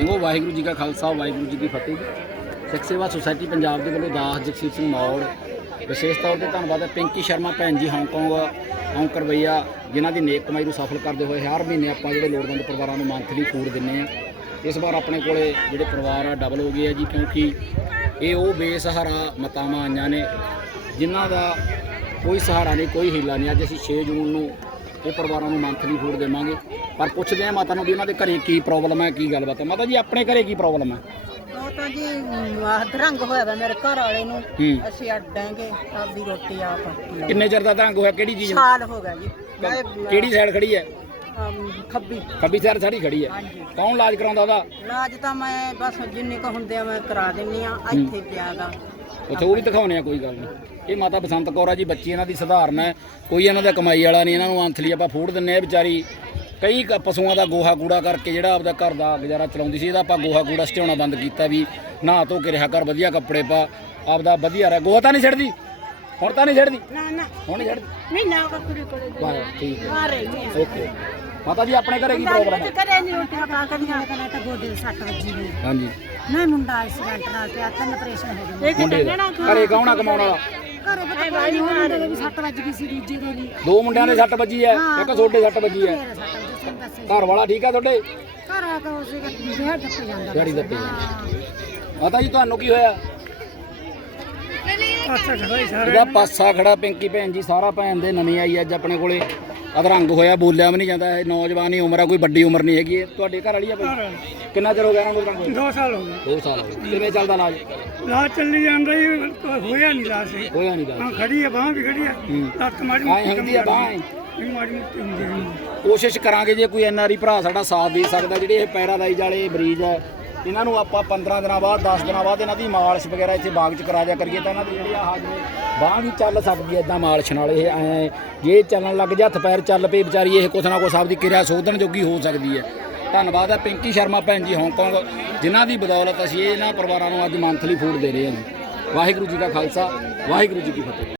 ਸਿੰਘੋ ਵਾਹਿਗੁਰੂ ਜੀ ਕਾ ਖਾਲਸਾ, ਵਾਹਿਗੁਰੂ ਜੀ ਕੀ ਫਤਿਹ ਸਿੱਖ ਸੇਵਾ ਸੁਸਾਇਟੀ ਪੰਜਾਬ ਦੇ ਵੱਲੋਂ ਦਾਸ ਜਗਸੀਰ ਸਿੰਘ ਮੌੜ, ਵਿਸ਼ੇਸ਼ ਤੌਰ ਤੇ ਧੰਨਵਾਦ ਹੈ ਪਿੰਕੀ ਸ਼ਰਮਾ ਭੈਣ ਜੀ ਹਾਂਗਕਾਂਗ, ਔਂਕਰ ਭਈਆ ਜਿਨ੍ਹਾਂ ਦੀ ਨੇਕ ਕਮਾਈ ਨੂੰ ਸਫਲ ਕਰਦੇ ਹੋਏ ਹਰ ਮਹੀਨੇ ਆਪਾਂ ਜਿਹੜੇ ਲੋੜਵੰਦ ਪਰਿਵਾਰਾਂ ਨੂੰ ਮੰਥਲੀ ਫੂਡ ਦਿੰਨੇ ਆ ਇਸ ਵਾਰ ਆਪਣੇ ਕੋਲੇ ਜਿਹੜੇ ਪਰਿਵਾਰ ਆ ਡਬਲ ਹੋ ਗਏ ਆ ਜੀ, ਕਿਉਂਕਿ ਇਹ ਉਹ ਬੇਸਹਾਰਾ ਮਾਤਾਵਾਂ ਆਈਆਂ ਨੇ, ਜਿਨ੍ਹਾਂ ਦਾ ਕੋਈ ਸਹਾਰਾ ਨਹੀਂ, ਕੋਈ ਹੀਲਾ ਨਹੀਂ। ਅੱਜ ਅਸੀਂ 6 ਜੂਨ ਨੂੰ ਇਹ ਪਰਿਵਾਰਾਂ ਨੂੰ ਮੰਥਲੀ ਫੂਡ ਦੇਵਾਂਗੇ। ਪਰ ਪੁੱਛਦੇ ਆ ਮਾਤਾ ਨੂੰ ਵੀ ਇਹਨਾਂ ਦੇ ਘਰੇ ਕੀ ਪ੍ਰੋਬਲਮ ਹੈ ਕੀ ਗੱਲਬਾਤ ਹੈ। ਮਾਤਾ ਜੀ ਆਪਣੇ ਘਰੇ ਕੀ ਪ੍ਰੋਬਲਮ ਹੈ? ਉਹ ਤਾਂ ਜੀ ਆਹ ਦਰੰਗ ਹੋਇਆ ਵਾ ਮੇਰੇ ਘਰ ਵਾਲੇ ਨੂੰ। ਹੂੰ। ਅਸੀਂ ਅੱਡਾਂਗੇ ਆਪਦੀ ਰੋਟੀ ਆਪ ਲਾਉਂਦੇ। ਕਿੰਨੇ ਚਿਰ ਦਾ ਤੰਗ ਹੋਇਆ ਕਿਹੜੀ ਚੀਜ਼? ਸਾਲ ਹੋ ਗਿਆ ਜੀ। ਮੈਂ, ਕਿਹੜੀ ਸਾਈਡ ਖੜੀ ਹੈ? ਅਮ, ਖੱਬੀ। ਖੱਬੀ ਸਾਈਡ ਸਾਡੀ ਖੜੀ ਹੈ? ਹਾਂਜੀ। ਕੌਣ ਇਲਾਜ ਕਰਾਉਂਦਾ ਉਹਦਾ? ਇਲਾਜ ਤਾਂ ਮੈਂ ਬਸ ਜਿੰਨੀ ਕੁ ਹੁੰਦੇ ਆ ਮੈਂ ਕਰਾ ਦਿੰਨੀ ਆ ਇੱਥੇ ਪਿਆ ਗਾ ਉੱਥੇ ਉਹ ਵੀ ਦਿਖਾਉਣੇ ਆ ਕੋਈ ਗੱਲ ਨਹੀਂ। ਇਹ ਮਾਤਾ ਬਸੰਤ ਕੌਰ ਆ ਜੀ ਬੱਚੀ ਇਹਨਾਂ ਦੀ ਸਧਾਰਨ ਹੈ। ਕੋਈ ਇਹਨਾਂ ਦਾ ਕਮਾਈ ਵਾਲਾ ਨਹੀਂ ਇਹਨਾਂ ਨੂੰ ਮੰਥਲੀ ਆਪਾਂ ਫੂਡ ਦਿੰਨੇ ਆ ਵਿਚਾਰੀ। ਕਈ ਕ- ਪਸ਼ੂਆਂ ਦਾ ਗੋਹਾ ਕੂੜਾ ਕਰਕੇ ਜਿਹੜਾ ਆਪਦਾ ਘਰ ਦਾ ਗੁਜ਼ਾਰਾ ਚਲਾਉਂਦੀ ਸੀ ਇਹਦਾ ਆਪਾਂ ਗੋਹਾ ਕੂੜਾ ਸਟਿਆਉਣਾ ਬੰਦ ਕੀਤਾ ਵੀ ਨਹਾ ਧੋ ਕੇ ਰਿਹਾ ਕਰ ਵਧੀਆ ਕੱਪੜੇ ਪਾ ਆਪਦਾ ਵਧੀਆ ਰਹਿ ਗੋਹਾ ਤਾਂ ਨਹੀਂ ਛੱਡਦੀ ਹੁਣ ਤਾਂ ਨਹੀਂ ਛੱਡਦੀ ਨਾ ਨਾ। ਹੁਣ ਨਹੀਂ ਛੱਡਦੀ ਨਹੀਂ ਨਾ ਬੱਕਰੀ ਕੋਲੇ ਦੇ ਵਾਹ ਠੀਕ ਹੈ। ਆ ਰਹੀ ਆ ਓਕੇ। ਮਾਤਾ ਜੀ ਆਪਣੇ ਘਰੇ ਕੀ ਪ੍ਰੋਬਲਮ ਹੈ? ਕਰੇ ਨਹੀਂ ਰੋਟੀ ਪਾ ਕਰਨੀਆਂ ਕਹਿੰਦਾ ਤਾਂ ਗੋਡੇ ਸੱਟ ਵੱਜੀ ਵੀ ਹਾਂਜੀ। ਨਾ ਮੁੰਡਾ ਐਕਸੀਡੈਂਟ ਨਾਲ ਪਿਆ ਤਿੰਨ ਆਪਰੇਸ਼ਨ ਹੋ ਗਏ। ਮੁੰਡੇ ਦਾ। ਘਰੇ ਕੌਣ ਕਮਾਉਣ ਵਾਲਾ? ਘਰੇ ਪਤਾ ਕੋਈ ਨਹੀਂ ਮੁੰਡੇ ਦੇ ਵੀ ਸੱਟ ਵੱਜ ਗਈ ਸੀ ਦੂਜੇ ਦੇ ਵੀ। ਦੋ ਮੁੰਡਿਆਂ ਦੇ ਸੱਟ ਵੱਜੀ ਹੈ ਇੱਕ ਤੁਹਾਡੇ ਸੱਟ ਵੱਜੀ ਹੈ ਮੇਰੇ ਸੱਟ ਵੱਜੀ ਸੀ ਬਸ ਘਰ ਵਾਲਾ ਠੀਕ ਹੈ ਤੁਹਾਡੇ? ਘਰ ਆ ਕੇ ਉਸੇ ਜਿਹੜਾ ਟੱਪ ਜਾਂਦਾ। ਗਾੜੀ ਦੱਪੇ। ਮਾਤਾ ਜੀ ਤੁਹਾਨੂੰ ਕੀ ਹੋਇਆ? ਇਹਦਾ ਪਾਸਾ ਖੜਾ ਪਿੰਕੀ ਭੈਣ ਜੀ ਸਾਰਾ ਭੈਣ ਦੇ ਨਵੀਂ ਆਈ ਅੱਜ ਆਪਣੇ ਕੋਲੇ। ਅਧਰੰਗ ਹੋਇਆ ਬੋਲਿਆ ਵੀ ਨਹੀਂ ਜਾਂਦਾ। ਇਹ ਨੌਜਵਾਨ ਹੀ ਉਮਰ ਆ ਕੋਈ ਵੱਡੀ ਉਮਰ ਨਹੀਂ ਹੈਗੀ। ਇਹ ਤੁਹਾਡੇ ਘਰ ਵਾਲੀ ਆ ਭਾਈ ਕਿੰਨਾ ਚਿਰ ਹੋ ਗਿਆ ਇਹਨਾਂ ਨੂੰ ਅਧਰੰਗ ਦੋ ਸਾਲ ਹੋ ਗਏ। 2 ਸਾਲ ਹੋ ਗਏ। ਕਿਵੇਂ ਚੱਲਦਾ ਇਲਾਜ ਲਾਜ ਚੱਲੀ ਜਾਂਦਾ ਹੀ ਹੋਇਆ ਨਹੀਂ ਲਾਜ ਸੇ ਹੋਇਆ ਨਹੀਂ ਹਾਂ ਗਾ ਖੜੀ ਹੈ ਬਾਹ ਵੀ ਖੜੀ ਹੂੰ। ਲੱਤ ਮਾੜੀ ਆਏ ਆ ਬਾਂਹ ਇਹ ਮਾੜੀ ਮੁੱਟੀ ਹੁੰਦੀ ਹੈ। ਕੋਸ਼ਿਸ਼ ਕਰਾਂਗੇ ਜੇ ਕੋਈ ਐਨਆਰਈ ਭਰਾ ਸਾਡਾ ਸਾਥ ਦੇ ਸਕਦਾ, ਜਿਹੜੇ ਇਹ ਪੈਰਾਲਾਈਜ਼ ਵਾਲੇ ਮਰੀਜ਼ ਆ ਇਹਨਾਂ ਨੂੰ ਆਪਾਂ 15 ਦਿਨਾਂ ਬਾਅਦ 10 ਦਿਨਾਂ ਬਾਅਦ ਇਹਨਾਂ ਦੀ ਮਾਲਿਸ਼ ਵਗੈਰਾ ਇੱਥੇ ਬਾਗ 'ਚ ਕਰਾ ਦਿਆ ਕਰੀਏ ਤਾਂ ਇਹਨਾਂ ਦੀ ਜਿਹੜੀ ਆਹ ਜਿਵੇਂ ਬਾਂਹ ਵੀ ਚੱਲ ਸਕਦੀ ਹੈ ਇਦਾਂ ਮਾਲਿਸ਼ ਨਾਲ। ਇਹ ਐ ਜੇ ਚੱਲਣ ਲੱਗ ਜਾ ਹੱਥ ਪੈਰ ਚੱਲ ਪਏ ਵਿਚਾਰੀ, ਇਹ ਕੁਛ ਨਾ ਕੁਛ ਆਪਦੀ ਕਿਰਿਆ ਸੋਧਣ ਜੋਗੀ ਹੋ ਸਕਦੀ ਹੈ। ਧੰਨਵਾਦ ਹੈ ਪਿੰਕੀ ਸ਼ਰਮਾ ਭੈਣ ਜੀ ਹਾਂਗਕਾਂਗ ਜਿਨ੍ਹਾਂ ਦੀ ਬਦੌਲਤ ਅਸੀਂ ਇਹਨਾਂ ਪਰਿਵਾਰਾਂ ਨੂੰ ਅੱਜ ਮੰਥਲੀ ਫੂਡ ਦੇ ਰਹੇ ਹਾਂ ਜੀ। ਵਾਹਿਗੁਰੂ ਜੀ ਕਾ ਖਾਲਸਾ, ਵਾਹਿਗੁਰੂ ਜੀ ਕੀ ਫਤਿਹ।